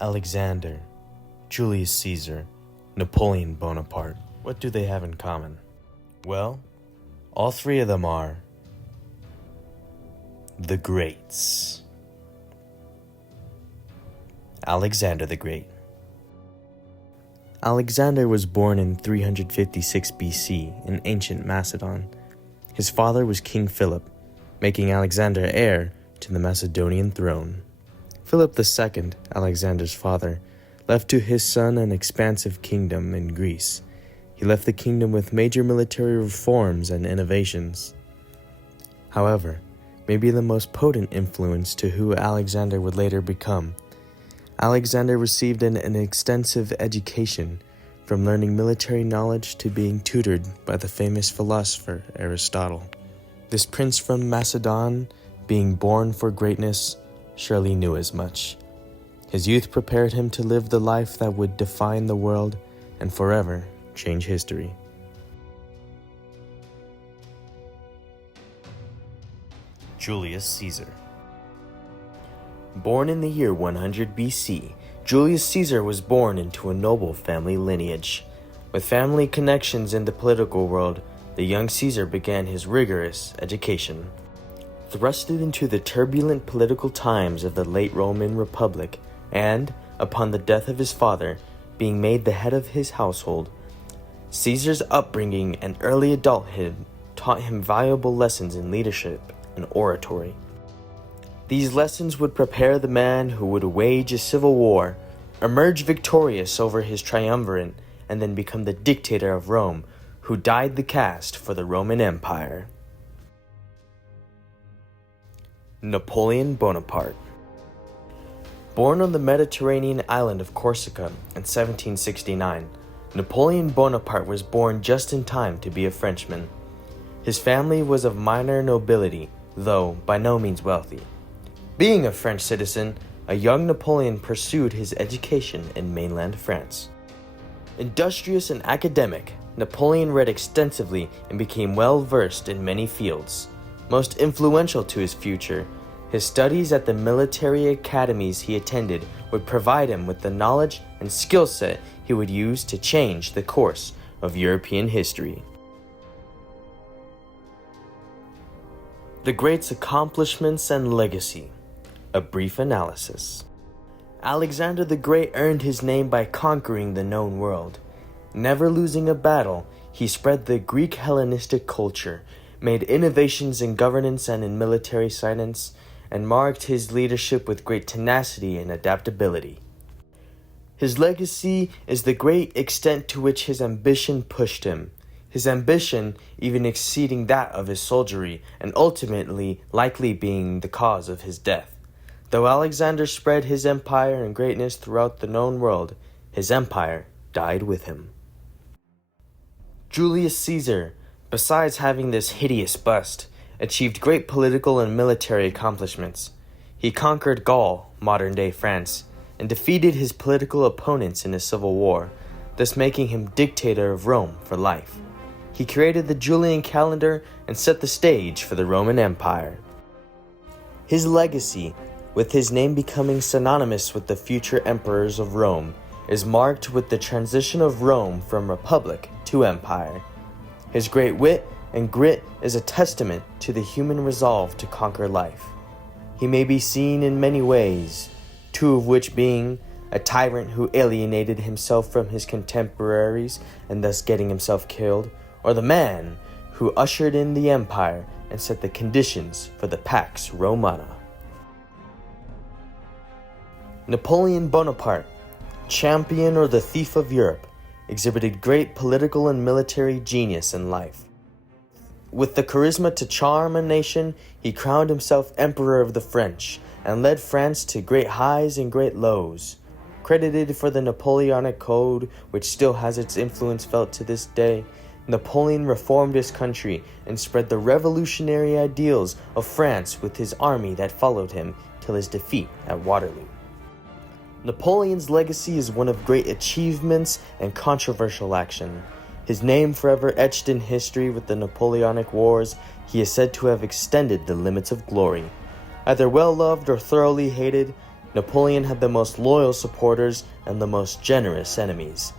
Alexander, Julius Caesar, Napoleon Bonaparte. What do they have in common? Well, all three of them are the greats. Alexander the Great. Alexander was born in 356 BC in ancient Macedon. His father was King Philip, making Alexander heir to the Macedonian throne. Philip II, Alexander's father, left to his son an expansive kingdom in Greece. He left the kingdom with major military reforms and innovations. However, maybe the most potent influence to who Alexander would later become, Alexander received an extensive education, from learning military knowledge to being tutored by the famous philosopher Aristotle. This prince from Macedon, being born for greatness, surely knew as much. His youth prepared him to live the life that would define the world and forever change history. Julius Caesar. Born in the year 100 BC, Julius Caesar was born into a noble family lineage. With family connections in the political world, the young Caesar began his rigorous education. Thrusted into the turbulent political times of the late Roman Republic, and, upon the death of his father, being made the head of his household, Caesar's upbringing and early adulthood taught him valuable lessons in leadership and oratory. These lessons would prepare the man who would wage a civil war, emerge victorious over his triumvirate, and then become the dictator of Rome, who dyed the cast for the Roman Empire. Napoleon Bonaparte. Born on the Mediterranean island of Corsica in 1769, Napoleon Bonaparte was born just in time to be a Frenchman. His family was of minor nobility, though by no means wealthy. Being a French citizen, a young Napoleon pursued his education in mainland France. Industrious and academic, Napoleon read extensively and became well versed in many fields. Most influential to his future, his studies at the military academies he attended would provide him with the knowledge and skill set he would use to change the course of European history. The Great's accomplishments and legacy. A brief analysis. Alexander the Great earned his name by conquering the known world. Never losing a battle, he spread the Greek Hellenistic culture, made innovations in governance and in military science, and marked his leadership with great tenacity and adaptability. His legacy is the great extent to which his ambition pushed him, his ambition even exceeding that of his soldiery, and ultimately likely being the cause of his death. Though Alexander spread his empire and greatness throughout the known world, his empire died with him. Julius Caesar, besides having this hideous bust, achieved great political and military accomplishments. He conquered Gaul, modern-day France, and defeated his political opponents in a civil war, thus making him dictator of Rome for life. He created the Julian calendar and set the stage for the Roman Empire. His legacy, with his name becoming synonymous with the future emperors of Rome, is marked with the transition of Rome from republic to empire. His great wit and grit is a testament to the human resolve to conquer life. He may be seen in many ways, two of which being a tyrant who alienated himself from his contemporaries and thus getting himself killed, or the man who ushered in the empire and set the conditions for the Pax Romana. Napoleon Bonaparte, champion or the thief of Europe, exhibited great political and military genius in life. With the charisma to charm a nation, he crowned himself Emperor of the French and led France to great highs and great lows. Credited for the Napoleonic Code, which still has its influence felt to this day, Napoleon reformed his country and spread the revolutionary ideals of France with his army that followed him till his defeat at Waterloo. Napoleon's legacy is one of great achievements and controversial action. His name forever etched in history with the Napoleonic Wars, he is said to have extended the limits of glory. Either well-loved or thoroughly hated, Napoleon had the most loyal supporters and the most generous enemies.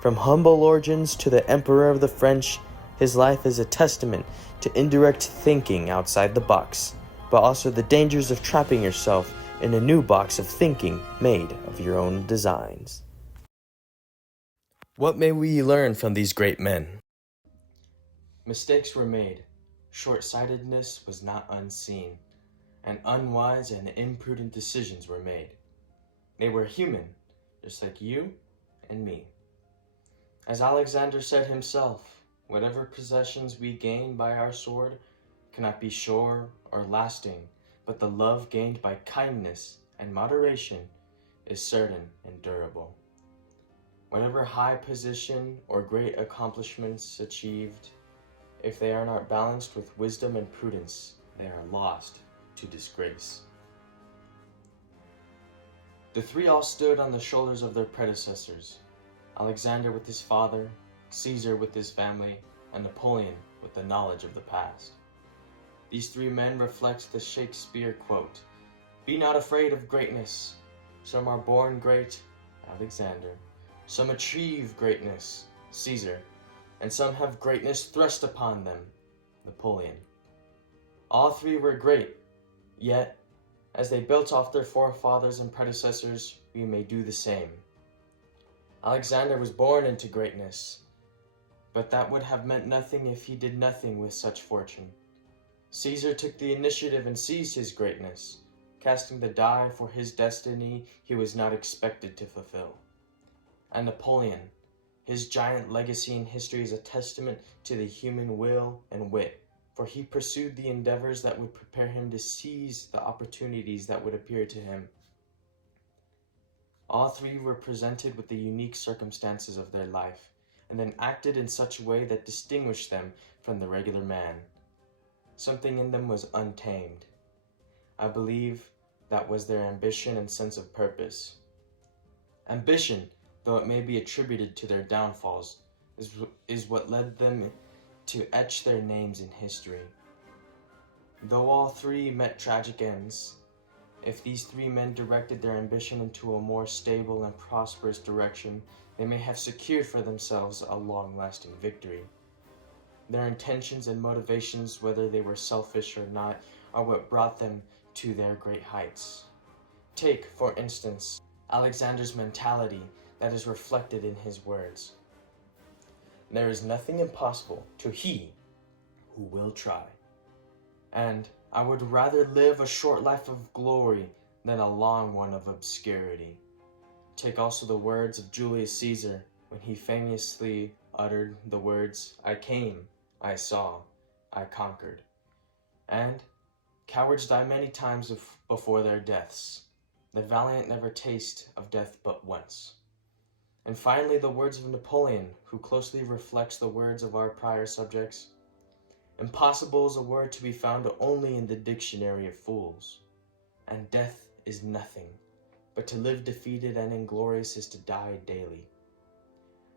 From humble origins to the Emperor of the French, his life is a testament to indirect thinking outside the box, but also the dangers of trapping yourself in a new box of thinking made of your own designs. What may we learn from these great men? Mistakes were made, short-sightedness was not unseen, and unwise and imprudent decisions were made. They were human, just like you and me. As Alexander said himself, whatever possessions we gain by our sword cannot be sure or lasting, but the love gained by kindness and moderation is certain and durable. Whatever high position or great accomplishments achieved, if they are not balanced with wisdom and prudence, they are lost to disgrace. The three all stood on the shoulders of their predecessors, Alexander with his father, Caesar with his family, and Napoleon with the knowledge of the past. These three men reflect the Shakespeare quote, "Be not afraid of greatness. Some are born great, Alexander. Some achieve greatness, Caesar. And some have greatness thrust upon them, Napoleon." All three were great, yet, as they built off their forefathers and predecessors, we may do the same. Alexander was born into greatness, but that would have meant nothing if he did nothing with such fortune. Caesar took the initiative and seized his greatness, casting the die for his destiny he was not expected to fulfill. And Napoleon, his giant legacy in history is a testament to the human will and wit, for he pursued the endeavors that would prepare him to seize the opportunities that would appear to him. All three were presented with the unique circumstances of their life, and then acted in such a way that distinguished them from the regular man. Something in them was untamed. I believe that was their ambition and sense of purpose. Ambition, though it may be attributed to their downfalls, is what led them to etch their names in history. Though all three met tragic ends, if these three men directed their ambition into a more stable and prosperous direction, they may have secured for themselves a long-lasting victory. Their intentions and motivations, whether they were selfish or not, are what brought them to their great heights. Take, for instance, Alexander's mentality that is reflected in his words. "There is nothing impossible to he who will try." And "I would rather live a short life of glory than a long one of obscurity." Take also the words of Julius Caesar when he famously uttered the words, "I came, I saw, I conquered." And cowards die many times before their deaths. The valiant never taste of death but once. And finally, the words of Napoleon, who closely reflects the words of our prior subjects. "Impossible is a word to be found only in the dictionary of fools, and death is nothing, but to live defeated and inglorious is to die daily."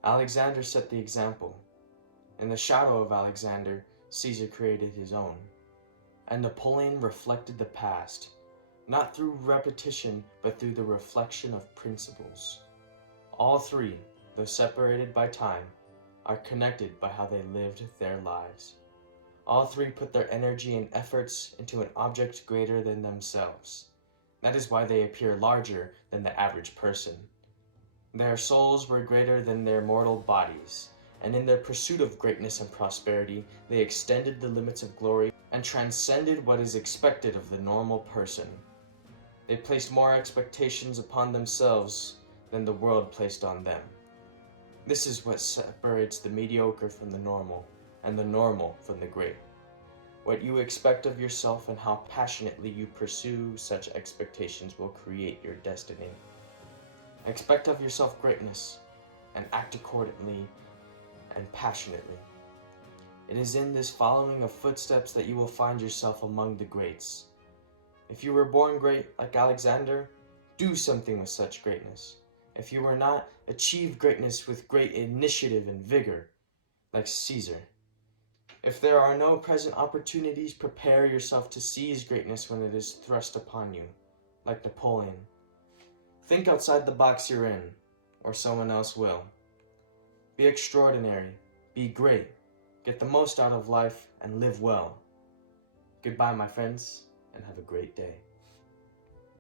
Alexander set the example. In the shadow of Alexander, Caesar created his own. And Napoleon reflected the past, not through repetition, but through the reflection of principles. All three, though separated by time, are connected by how they lived their lives. All three put their energy and efforts into an object greater than themselves. That is why they appear larger than the average person. Their souls were greater than their mortal bodies, and in their pursuit of greatness and prosperity, they extended the limits of glory and transcended what is expected of the normal person. They placed more expectations upon themselves than the world placed on them. This is what separates the mediocre from the normal, and the normal from the great. What you expect of yourself and how passionately you pursue such expectations will create your destiny. Expect of yourself greatness, and act accordingly and passionately. It is in this following of footsteps that you will find yourself among the greats. If you were born great like Alexander, do something with such greatness. If you were not, achieve greatness with great initiative and vigor, like Caesar. If there are no present opportunities, prepare yourself to seize greatness when it is thrust upon you, like Napoleon. Think outside the box you're in, or someone else will. Be extraordinary, be great, get the most out of life, and live well. Goodbye, my friends, and have a great day.